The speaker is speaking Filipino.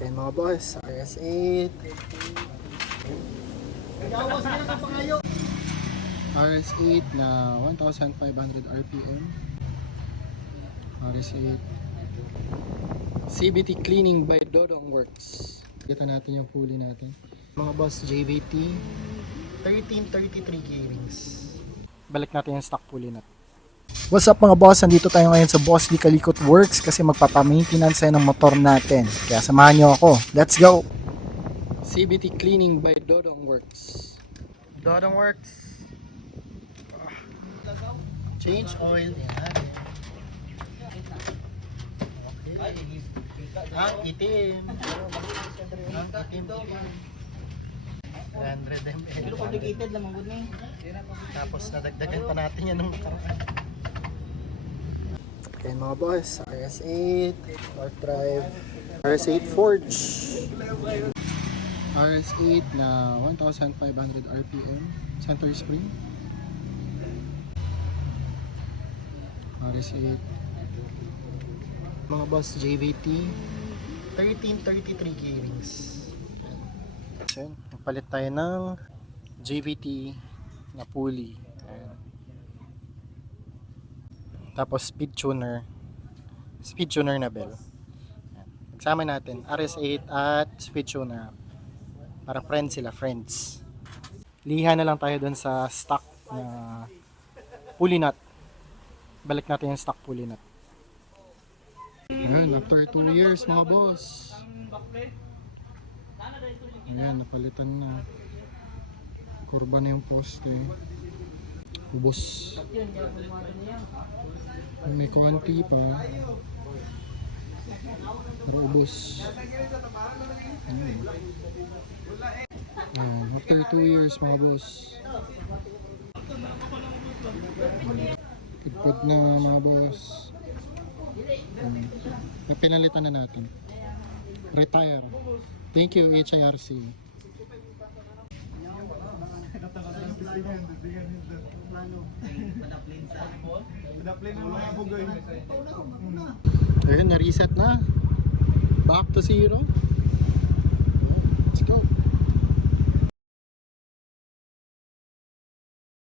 Kaya mga boss, RS8. RS8 na 1,500 RPM. RS8 CVT cleaning by Dodong Works. Kita natin yung pulley natin. Mga boss, JVT 1333 K-rings. Balik natin yung stock pulley natin. What's up mga boss? Nandito tayo ngayon sa Boss Likalikot Works kasi magpapa-maintenance tayo ng motor natin. Kaya samahan nyo ako. Let's go! CVT cleaning by Dodong Works. Dodong Works. Change oil. Yan. Ang itim. Ang itim. 100 ml. Tapos nadagdagan pa natin yan ng karaan. Okay mga boss, RS8, North Drive, RS8 Forge. RS8 na 1,500 RPM, center spring. RS8 mga boss, JVT 1333 K-rings. So, napalit tayo ng JVT na pulley. Ayan. Tapos speed tuner na bell. Ayan. Nagsama natin RS8 at speed tuner. Parang friends sila, friends. Liha na lang tayo dun sa stock na pulley nut. Balik natin yung stock pulley nut. Ayan, after 2 years mga boss. Ayan, napalitan na. Kurba na yung poste. Ubos. May konti pa. Pero ubos. Ayan, after 2 years mga boss. Pudpud na mga boss. Pinalitan na natin. Retire. Thank you HIRC. Ayun, na-reset na. Back to zero. Let's go.